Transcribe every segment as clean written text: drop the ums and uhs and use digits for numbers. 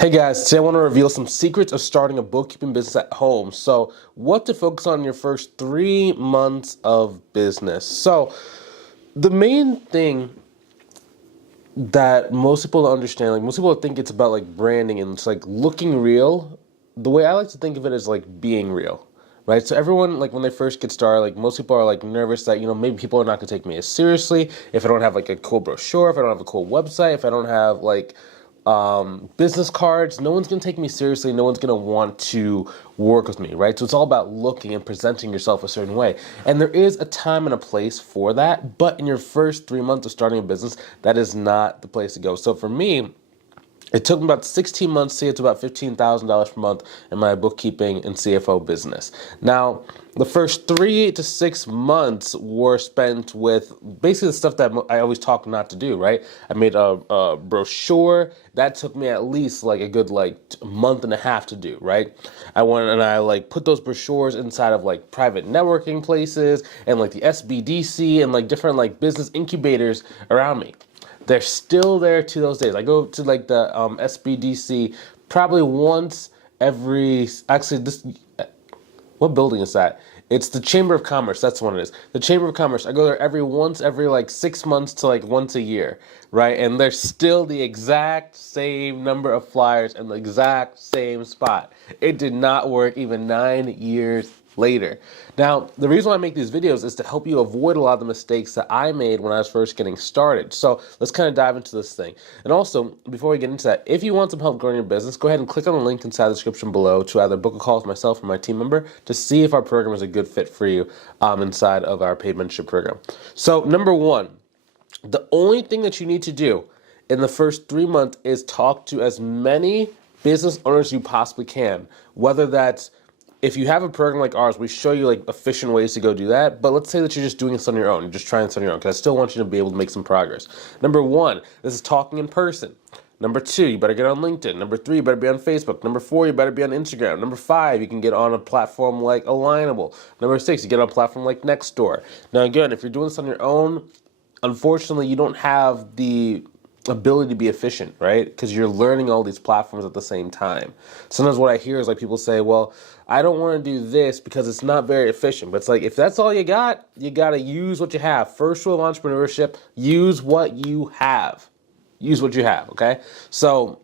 Hey guys, today I want to reveal some secrets of starting a bookkeeping business at home. So, what to focus on in your first 3 months of business. So, the main thing that most people don't understand, like most people think it's about like branding and it's like looking real. The way I like to think of it is like being real, right? So everyone, like when they first get started, like most people are like nervous that, maybe people are not gonna take me as seriously if I don't have like a cool brochure, if I don't have a cool website, if I don't have like business cards. No one's gonna take me seriously. No one's gonna want to work with me, right? So it's all about looking and presenting yourself a certain way. And there is a time and a place for that, but in your first 3 months of starting a business, that is not the place to go. So for me, it took me about 16 months to get to about $15,000 per month in my bookkeeping and CFO business. Now, the first 3 to 6 months were spent with basically the stuff that I always talk not to do, right? I made a brochure. That took me at least like a good month and a half to do, right? I went and I like put those brochures inside of like private networking places and like the SBDC and like different like business incubators around me. They're still there to those days. I go to like the SBDC probably once every. Actually, this what building is that? It's the Chamber of Commerce. That's what it is. The Chamber of Commerce. I go there every like 6 months to like once a year, right? And they're still the exact same number of flyers in the exact same spot. It did not work even 9 years later. Now, the reason why I make these videos is to help you avoid a lot of the mistakes that I made when I was first getting started. So let's kind of dive into this thing. And also, before we get into that, if you want some help growing your business, go ahead and click on the link inside the description below to either book a call with myself or my team member to see if our program is a good fit for you inside of our paid mentorship program. So number one, the only thing that you need to do in the first 3 months is talk to as many business owners as you possibly can, whether that's if you have a program like ours, we show you like efficient ways to go do that. But let's say that you're just doing this on your own. You're just trying this on your own because I still want you to be able to make some progress. Number one, this is talking in person. Number two, you better get on LinkedIn. Number three, you better be on Facebook. Number four, you better be on Instagram. Number five, you can get on a platform like Alignable. Number six, you get on a platform like Nextdoor. Now again, if you're doing this on your own, unfortunately, you don't have the ability to be efficient, right? Because you're learning all these platforms at the same time. Sometimes what I hear is like people say, well, I don't want to do this because it's not very efficient. But it's like, if that's all you got to use what you have. First rule of entrepreneurship, use what you have. Use what you have, okay? So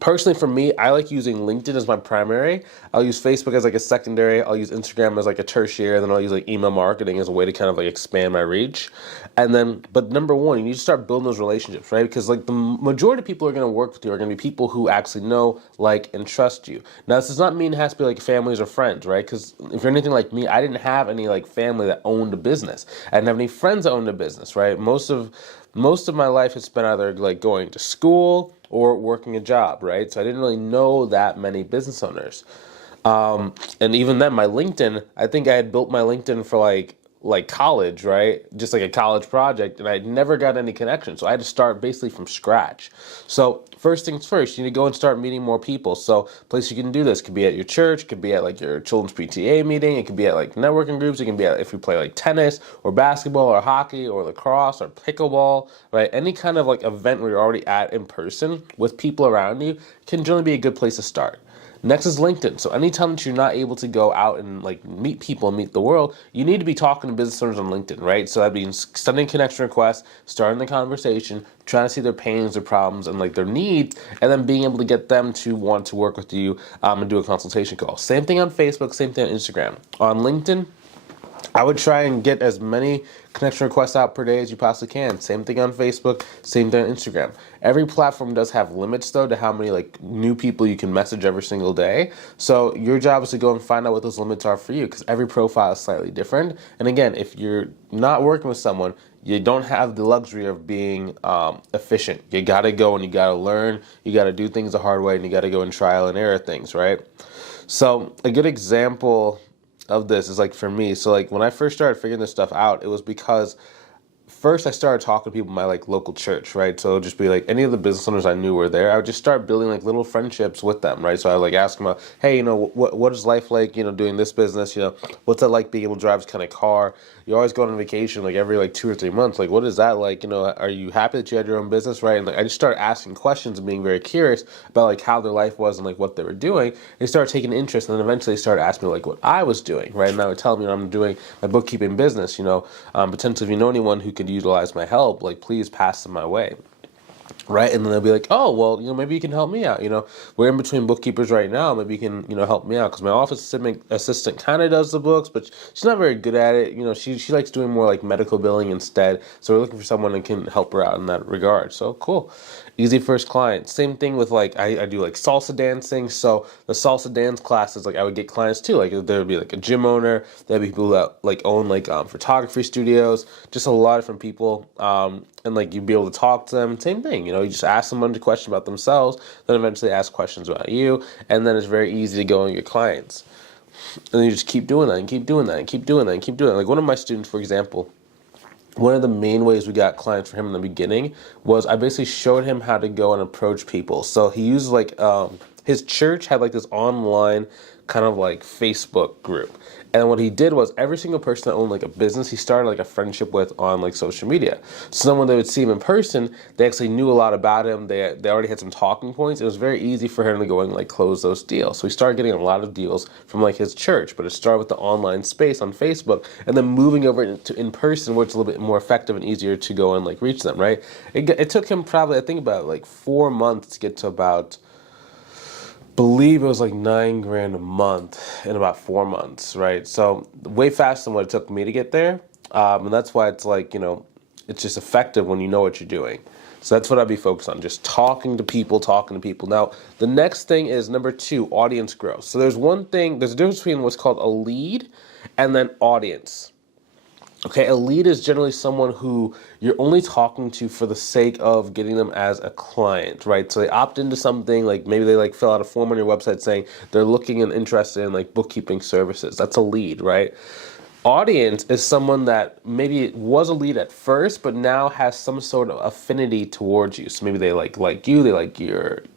personally, for me, I like using LinkedIn as my primary. I'll use Facebook as like a secondary. I'll use Instagram as like a tertiary. And then I'll use like email marketing as a way to kind of like expand my reach. And then, but number one, you need to start building those relationships, right? Because like the majority of people who are going to work with you are going to be people who actually know, like, and trust you. Now, this does not mean it has to be like families or friends, right? Because if you're anything like me, I didn't have any like family that owned a business. I didn't have any friends that owned a business, right? Most of my life has spent either like going to school or working a job, right? So I didn't really know that many business owners. And even then, my LinkedIn, I think I had built my LinkedIn for like college, right? Just like a college project, and I never got any connection. So I had to start basically from scratch. So first things first, you need to go and start meeting more people. So place you can do this could be at your church, could be at like your children's PTA meeting, it could be at like networking groups, it can be at if you play like tennis or basketball or hockey or lacrosse or pickleball, right? Any kind of like event where you're already at in person with people around you can generally be a good place to start. Next is LinkedIn. So anytime that you're not able to go out and like meet people and meet the world, you need to be talking to business owners on LinkedIn, right? So that means sending connection requests, starting the conversation, trying to see their pains, their problems, and like their needs, and then being able to get them to want to work with you and do a consultation call. Same thing on Facebook, same thing on Instagram. On LinkedIn, I would try and get as many connection requests out per day as you possibly can. Same thing on Facebook, same thing on Instagram. Every platform does have limits though to how many like new people you can message every single day. So your job is to go and find out what those limits are for you because every profile is slightly different. And again, if you're not working with someone, you don't have the luxury of being efficient. You got to go and you got to learn. You got to do things the hard way and you got to go and trial and error things, right? So a good example of this is like for me. So like when I first started figuring this stuff out, it was because first I started talking to people in my like local church, right? So it would just be like any of the business owners I knew were there. I would just start building like little friendships with them, right? So I would like ask them, hey, what is life like, doing this business, what's it like being able to drive this kind of car? You always go on vacation like every like 2 or 3 months. Like, what is that like? Are you happy that you had your own business, right? And like I just started asking questions and being very curious about like how their life was and like what they were doing. They started taking interest, and then eventually they started asking me like what I was doing, right? And I would tell them, I'm doing my bookkeeping business, potentially if you know anyone who could utilize my help, like please pass them my way. Right, and then they'll be like, "Oh, well, maybe you can help me out. We're in between bookkeepers right now. Maybe you can, help me out because my office assistant kind of does the books, but she's not very good at it. She likes doing more like medical billing instead. So we're looking for someone that can help her out in that regard. So cool, easy first client. Same thing with like I do like salsa dancing. So the salsa dance classes, like I would get clients too. Like there would be like a gym owner. There'd be people that like own like photography studios. Just a lot of different people. And like you'd be able to talk to them. Same thing, you just ask them a bunch of questions about themselves, then eventually ask questions about you, and then it's very easy to go on your clients. And then you just keep doing that and keep doing that and keep doing that and keep doing that. Like one of my students, for example, one of the main ways we got clients for him in the beginning was I basically showed him how to go and approach people. So he used like his church had like this online kind of like Facebook group. And what he did was every single person that owned like a business, he started like a friendship with on like social media. So then when they would see him in person, they actually knew a lot about him. They already had some talking points. It was very easy for him to go and like close those deals. So he started getting a lot of deals from like his church, but it started with the online space on Facebook and then moving over to in person where it's a little bit more effective and easier to go and like reach them, right? It took him probably, I think about like 4 months to get to about, believe it was like $9,000 a month in about 4 months, right? So way faster than what it took me to get there. And that's why it's like, it's just effective when you know what you're doing. So that's what I'd be focused on, just talking to people. Now, the next thing is number 2, audience growth. So there's a difference between what's called a lead and then audience. Okay, a lead is generally someone who you're only talking to for the sake of getting them as a client, right? So they opt into something, like maybe they like fill out a form on your website saying they're looking and interested in like bookkeeping services. That's a lead, right? Audience is someone that maybe it was a lead at first, but now has some sort of affinity towards you. So maybe they like you, they like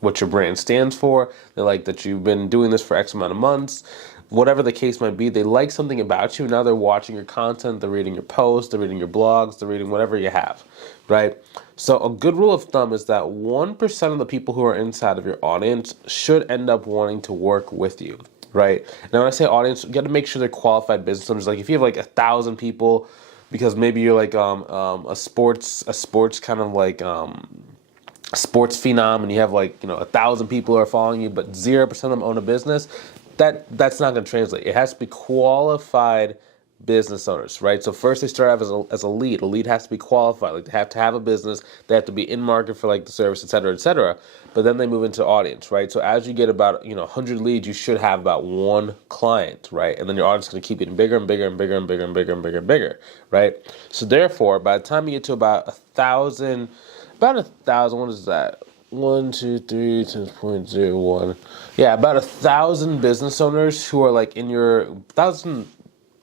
what your brand stands for, they like that you've been doing this for X amount of months. Whatever the case might be, they like something about you. Now they're watching your content, they're reading your posts, they're reading your blogs, they're reading whatever you have, right? So a good rule of thumb is that 1% of the people who are inside of your audience should end up wanting to work with you, right? Now when I say audience, you got to make sure they're qualified business owners. Like if you have like 1,000 people, because maybe you're like a sports kind of like sports phenom, and you have like 1,000 people who are following you, but 0% of them own a business. That's not going to translate. It has to be qualified business owners, right? So first they start out as a lead. A lead has to be qualified. Like they have to have a business. They have to be in market for like the service, et cetera, et cetera. But then they move into audience, right? So as you get about 100 leads, you should have about 1 client, right? And then your audience is going to keep getting bigger and bigger and bigger and bigger and bigger and bigger and bigger, right? So therefore, by the time you get to about 1,000, what is that? 1, 2, 3, 10.01. Yeah, about 1,000 business owners who are like in your 1,000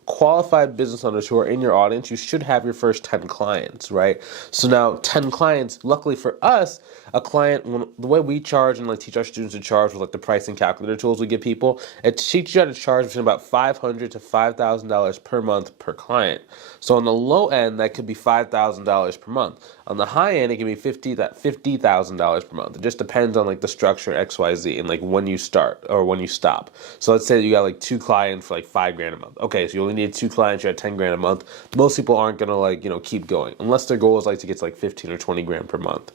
qualified business owners who are in your audience, you should have your first 10 clients, right? So now 10 clients, luckily for us, a client, the way we charge and like teach our students to charge with like the pricing calculator tools we give people, it teaches you how to charge between about $500 to $5,000 per month per client. So on the low end, that could be $5,000 per month. On the high end, it can be $50,000 per month. It just depends on like the structure XYZ and like when you start or when you stop. So let's say that you got like 2 clients for like $5,000 a month. Okay, so you only need 2 clients, you're at $10,000 a month. Most people aren't gonna like keep going unless their goal is like to get to like 15 or 20 grand per month.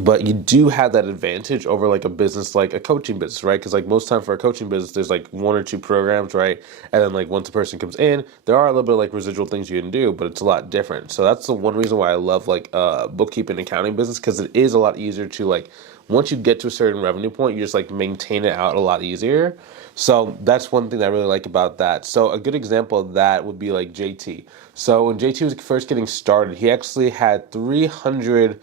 But you do have that advantage over like a business, like a coaching business, right? Because like most time for a coaching business, there's like 1 or 2 programs, right? And then like once a person comes in, there are a little bit of like residual things you can do, but it's a lot different. So that's the one reason why I love like bookkeeping and accounting business, because it is a lot easier to like, once you get to a certain revenue point, you just like maintain it out a lot easier. So that's one thing that I really like about that. So a good example of that would be like JT. So when JT was first getting started, he actually had 300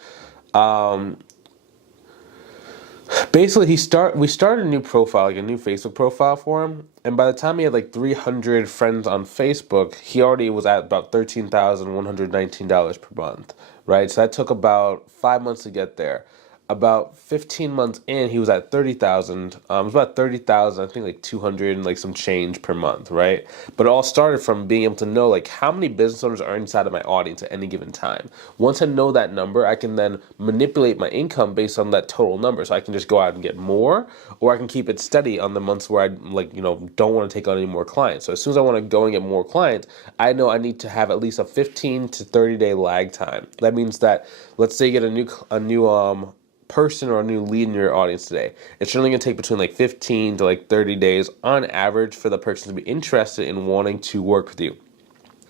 Basically, we started a new profile, like a new Facebook profile for him, and by the time he had like 300 friends on Facebook, he already was at about $13,119 per month, right? So that took about 5 months to get there. About 15 months in, he was at 30,000. It was about 30,000, I think like 200 and like some change per month, right? But it all started from being able to know like how many business owners are inside of my audience at any given time. Once I know that number, I can then manipulate my income based on that total number. So I can just go out and get more, or I can keep it steady on the months where I don't want to take on any more clients. So as soon as I want to go and get more clients, I know I need to have at least a 15 to 30 day lag time. That means that let's say you get a new person or a new lead in your audience today, it's only going to take between like 15 to like 30 days on average for the person to be interested in wanting to work with you.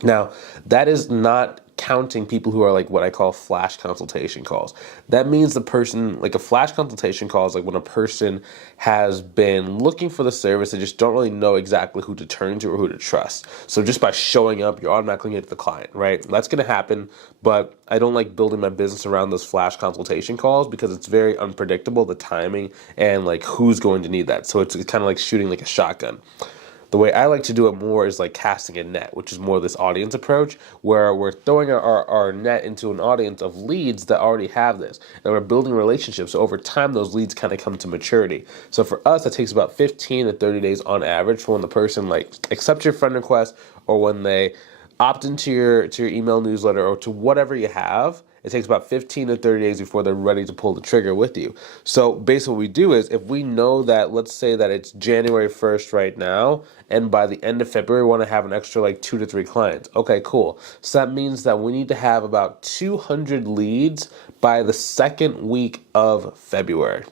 Now, that is not counting people who are like what I call flash consultation calls. That means the person, like a flash consultation call is like when a person has been looking for the service, they just don't really know exactly who to turn to or who to trust. So just by showing up, you're automatically going to get the client, right? That's going to happen, but I don't like building my business around those flash consultation calls because it's very unpredictable, the timing and like who's going to need that. So it's kind of like shooting like a shotgun. The way I like to do it more is like casting a net, which is more this audience approach, where we're throwing our net into an audience of leads that already have this, and we're building relationships. So over time, those leads kind of come to maturity. So for us, it takes about 15 to 30 days on average for when the person like accepts your friend request or when they opt into your email newsletter or to whatever you have. It takes about 15 to 30 days before they're ready to pull the trigger with you. So basically what we do is if we know that, let's say that it's January 1st right now, and by the end of February, we want to have an extra like 2 to 3 clients. Okay, cool. So that means that we need to have about 200 leads by the second week of February.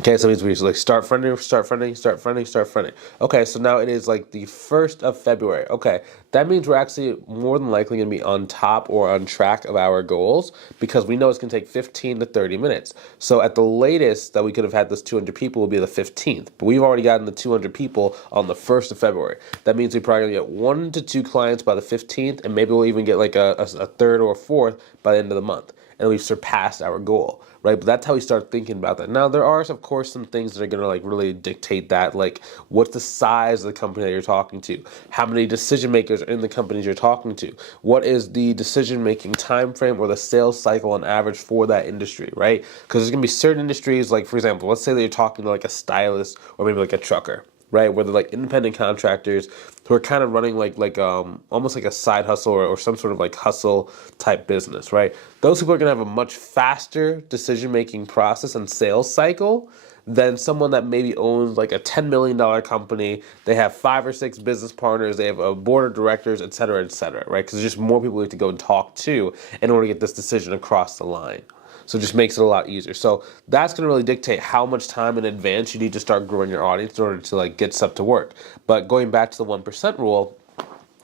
Okay, so it means we just like start funding. Okay, so now it is like the 1st of February. Okay, that means we're actually more than likely going to be on top or on track of our goals because we know it's going to take 15 to 30 minutes. So at the latest that we could have had this 200 people will be the 15th, but we've already gotten the 200 people on the 1st of February. That means we probably get 1 to 2 clients by the 15th, and maybe we'll even get like a third or a fourth by the end of the month. And we've surpassed our goal, right? But that's how we start thinking about that. Now, there are, of course, some things that are going to like really dictate that, like what's the size of the company that you're talking to? How many decision makers are in the companies you're talking to? What is the decision-making time frame or the sales cycle on average for that industry, right? Because there's going to be certain industries, like, for example, let's say that you're talking to like a stylist or maybe like a trucker, right? Where they're like independent contractors who are kind of running like almost like a side hustle or some sort of like hustle type business, right? Those people are going to have a much faster decision-making process and sales cycle than someone that maybe owns like a $10 million company. They have 5 or 6 business partners. They have a board of directors, et cetera, right? Because there's just more people we have to go and talk to in order to get this decision across the line. So it just makes it a lot easier. So that's going to really dictate how much time in advance you need to start growing your audience in order to like get stuff to work. But going back to the 1% rule,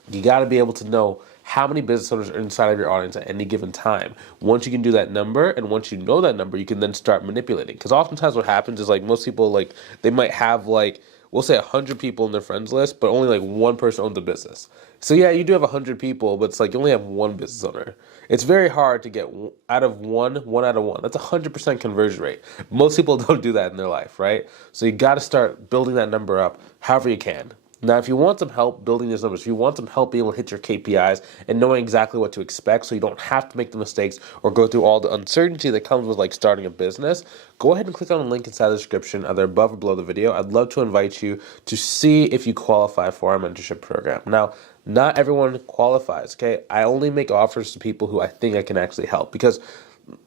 you got to be able to know how many business owners are inside of your audience at any given time. Once you can do that number, and once you know that number, you can then start manipulating. Because oftentimes what happens is like most people, like they might have like, we'll say 100 people in their friends list, but only like one person owns a business. So yeah, you do have 100 people, but it's like you only have one business owner. It's very hard to get out of one out of one. That's 100% conversion rate. Most people don't do that in their life, right? So you got to start building that number up however you can. Now, if you want some help building these numbers, if you want some help being able to hit your KPIs and knowing exactly what to expect so you don't have to make the mistakes or go through all the uncertainty that comes with like starting a business, go ahead and click on the link inside the description either above or below the video. I'd love to invite you to see if you qualify for our mentorship program. Now, not everyone qualifies, okay? I only make offers to people who I think I can actually help because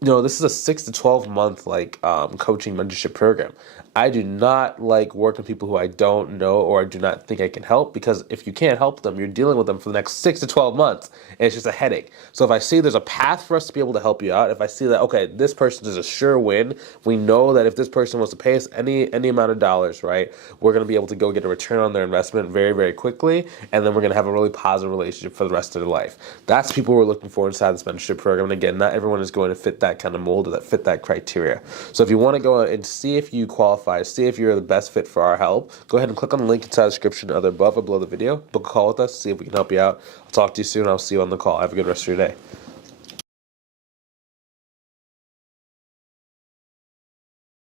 this is a 6 to 12 month coaching mentorship program. I do not like working with people who I don't know or I do not think I can help, because if you can't help them, you're dealing with them for the next 6 to 12 months, and it's just a headache. So if I see there's a path for us to be able to help you out, if I see that, okay, this person is a sure win, we know that if this person wants to pay us any amount of dollars, right, we're going to be able to go get a return on their investment very, very quickly, and then we're going to have a really positive relationship for the rest of their life. That's people we're looking for inside this mentorship program. And again, not everyone is going to fit that kind of mold or that fit that criteria. So if you want to go and see if you qualify, see if you're the best fit for our help, go ahead and click on the link inside the description either above or below the video. Book a call with us, see if we can help you out. I'll talk to you soon. I'll see you on the call. Have a good rest of your day.